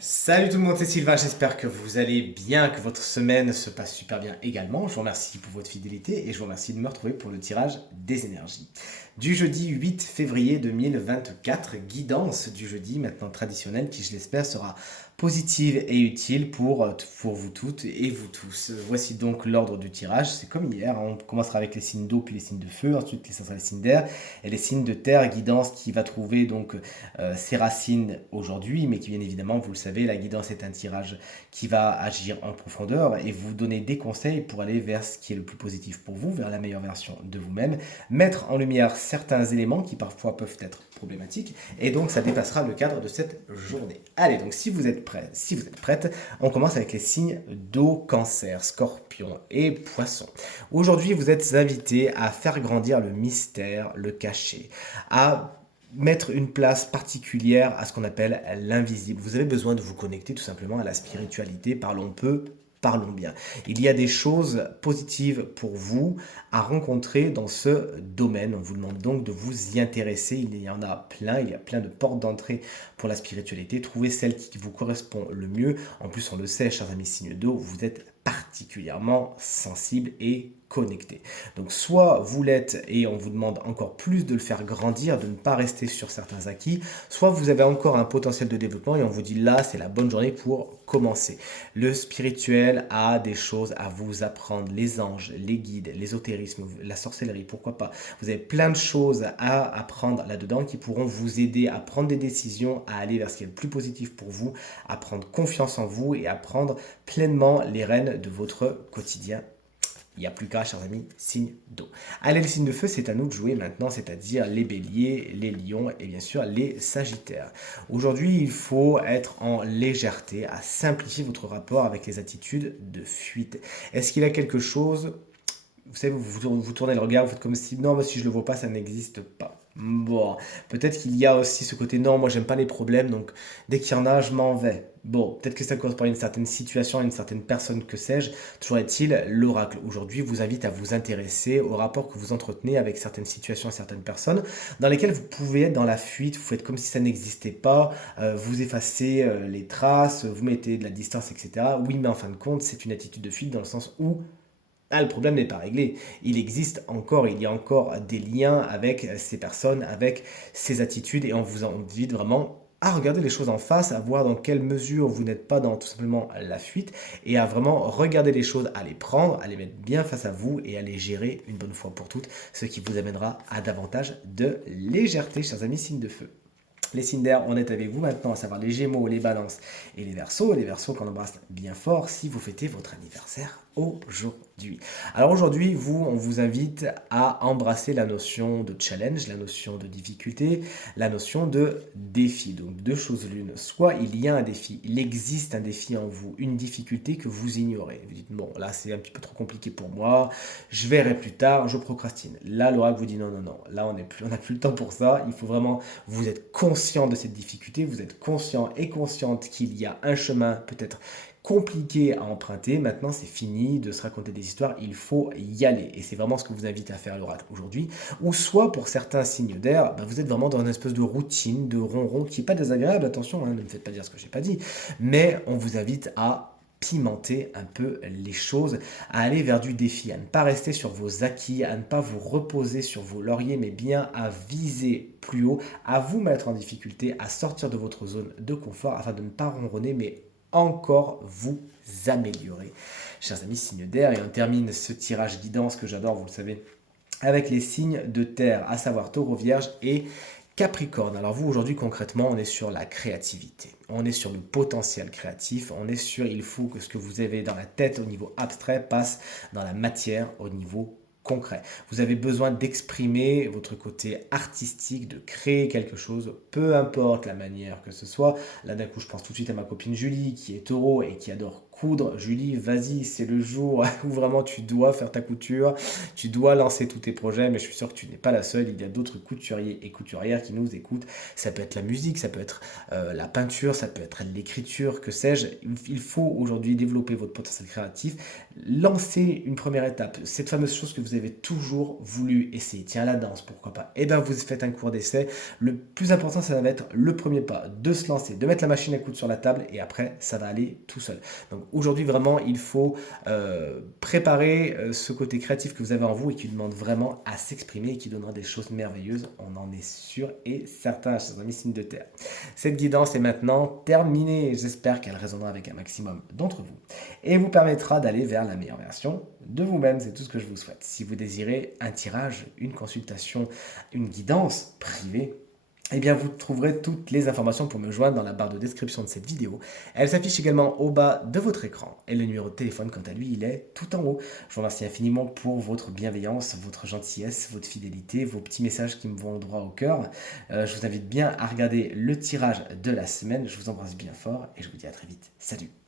Salut tout le monde, c'est Sylvain, j'espère que vous allez bien, que votre semaine se passe super bien également. Je vous remercie pour votre fidélité et je vous remercie de me retrouver pour le tirage des énergies. Du jeudi 8 février 2024, guidance du jeudi maintenant traditionnelle qui je l'espère sera positive et utile pour vous toutes et vous tous. Voici donc l'ordre du tirage, c'est comme hier, hein. On commencera avec les signes d'eau puis les signes de feu, ensuite les signes d'air et les signes de terre, guidance qui va trouver donc ses racines aujourd'hui, mais qui bien évidemment, vous le savez, la guidance est un tirage qui va agir en profondeur et vous donner des conseils pour aller vers ce qui est le plus positif pour vous, vers la meilleure version de vous-même, mettre en lumière certains éléments qui parfois peuvent être problématiques, et donc ça dépassera le cadre de cette journée. Allez, donc si vous êtes prêts, si vous êtes prête, on commence avec les signes d'eau, cancer, scorpion et poisson. Aujourd'hui, vous êtes invités à faire grandir le mystère, le cacher, à mettre une place particulière à ce qu'on appelle l'invisible. Vous avez besoin de vous connecter tout simplement à la spiritualité. Parlons peu, parlons bien. Il y a des choses positives pour vous à rencontrer dans ce domaine. On vous demande donc de vous y intéresser. Il y en a plein, il y a plein de portes d'entrée pour la spiritualité. Trouvez celle qui vous correspond le mieux. En plus, on le sait, chers amis signes d'eau, vous êtes particulièrement sensible et connecté. Donc soit vous l'êtes et on vous demande encore plus de le faire grandir, de ne pas rester sur certains acquis, soit vous avez encore un potentiel de développement et on vous dit là c'est la bonne journée pour commencer. Le spirituel a des choses à vous apprendre, les anges, les guides, l'ésotérisme, la sorcellerie, pourquoi pas. Vous avez plein de choses à apprendre là-dedans qui pourront vous aider à prendre des décisions, à aller vers ce qui est le plus positif pour vous, à prendre confiance en vous et à prendre pleinement les rênes de votre quotidien. Il n'y a plus qu'à, chers amis, signe d'eau. Allez, le signe de feu, c'est à nous de jouer maintenant, c'est-à-dire les béliers, les lions et bien sûr les sagittaires. Aujourd'hui, il faut être en légèreté, à simplifier votre rapport avec les attitudes de fuite. Est-ce qu'il y a quelque chose, vous savez, vous tournez le regard, vous faites comme si, non, moi, si je ne le vois pas, ça n'existe pas. Bon, peut-être qu'il y a aussi ce côté, non, moi j'aime pas les problèmes, donc dès qu'il y en a, je m'en vais. Bon, peut-être que ça correspond à une certaine situation, à une certaine personne, que sais-je. Toujours est-il, l'oracle aujourd'hui vous invite à vous intéresser au rapport que vous entretenez avec certaines situations et certaines personnes dans lesquelles vous pouvez être dans la fuite, vous faites comme si ça n'existait pas, vous effacez les traces, vous mettez de la distance, etc. Oui, mais en fin de compte, c'est une attitude de fuite dans le sens où le problème n'est pas réglé. Il existe encore, il y a encore des liens avec ces personnes, avec ces attitudes, et on vous invite vraiment à regarder les choses en face, à voir dans quelle mesure vous n'êtes pas dans tout simplement la fuite, et à vraiment regarder les choses, à les prendre, à les mettre bien face à vous, et à les gérer une bonne fois pour toutes, ce qui vous amènera à davantage de légèreté, chers amis signes de feu. Les signes d'air, on est avec vous maintenant, à savoir les Gémeaux, les Balances et les Verseaux. Les Verseaux qu'on embrasse bien fort si vous fêtez votre anniversaire aujourd'hui. Alors aujourd'hui, on vous invite à embrasser la notion de challenge, la notion de difficulté, la notion de défi. Donc deux choses l'une. Soit il y a un défi, il existe un défi en vous, une difficulté que vous ignorez. Vous dites, bon, là c'est un petit peu trop compliqué pour moi, je verrai plus tard, je procrastine. Là, l'oracle vous dit, non, non, non, là on n'a plus le temps pour ça, il faut vraiment, vous êtes conscient de cette difficulté, vous êtes conscient et consciente qu'il y a un chemin peut-être compliqué à emprunter. Maintenant, c'est fini de se raconter des histoires, il faut y aller. Et c'est vraiment ce que vous invite à faire l'oracle aujourd'hui. Ou soit pour certains signes d'air, vous êtes vraiment dans une espèce de routine, de ronron, qui n'est pas désagréable, attention, hein, ne me faites pas dire ce que je n'ai pas dit, mais on vous invite à pimenter un peu les choses, à aller vers du défi, à ne pas rester sur vos acquis, à ne pas vous reposer sur vos lauriers, mais bien à viser plus haut, à vous mettre en difficulté, à sortir de votre zone de confort afin de ne pas ronronner, mais encore vous améliorer. Chers amis, signes d'air, et on termine ce tirage guidance que j'adore, vous le savez, avec les signes de terre, à savoir taureau, vierge et Capricorne. Alors vous, aujourd'hui, concrètement, on est sur la créativité. On est sur le potentiel créatif. On est sur, il faut que ce que vous avez dans la tête au niveau abstrait passe dans la matière au niveau concret. Vous avez besoin d'exprimer votre côté artistique, de créer quelque chose, peu importe la manière que ce soit. Là, d'un coup, je pense tout de suite à ma copine Julie, qui est taureau et qui adore coudre, Julie, vas-y, c'est le jour où vraiment tu dois faire ta couture, tu dois lancer tous tes projets, mais je suis sûr que tu n'es pas la seule, il y a d'autres couturiers et couturières qui nous écoutent. Ça peut être la musique, ça peut être la peinture, ça peut être l'écriture, que sais-je. Il faut aujourd'hui développer votre potentiel créatif, lancer une première étape, cette fameuse chose que vous avez toujours voulu essayer. Tiens, la danse, pourquoi pas. Eh bien, vous faites un cours d'essai. Le plus important, ça va être le premier pas, de se lancer, de mettre la machine à coudre sur la table et après, ça va aller tout seul. Donc aujourd'hui, vraiment, il faut préparer ce côté créatif que vous avez en vous et qui demande vraiment à s'exprimer et qui donnera des choses merveilleuses. On en est sûr et certain, chers amis, signes de terre. Cette guidance est maintenant terminée. J'espère qu'elle résonnera avec un maximum d'entre vous et vous permettra d'aller vers la meilleure version de vous-même. C'est tout ce que je vous souhaite. Si vous désirez un tirage, une consultation, une guidance privée, eh bien, vous trouverez toutes les informations pour me joindre dans la barre de description de cette vidéo. Elle s'affiche également au bas de votre écran. Et le numéro de téléphone, quant à lui, il est tout en haut. Je vous remercie infiniment pour votre bienveillance, votre gentillesse, votre fidélité, vos petits messages qui me vont droit au cœur. Je vous invite bien à regarder le tirage de la semaine. Je vous embrasse bien fort et je vous dis à très vite. Salut!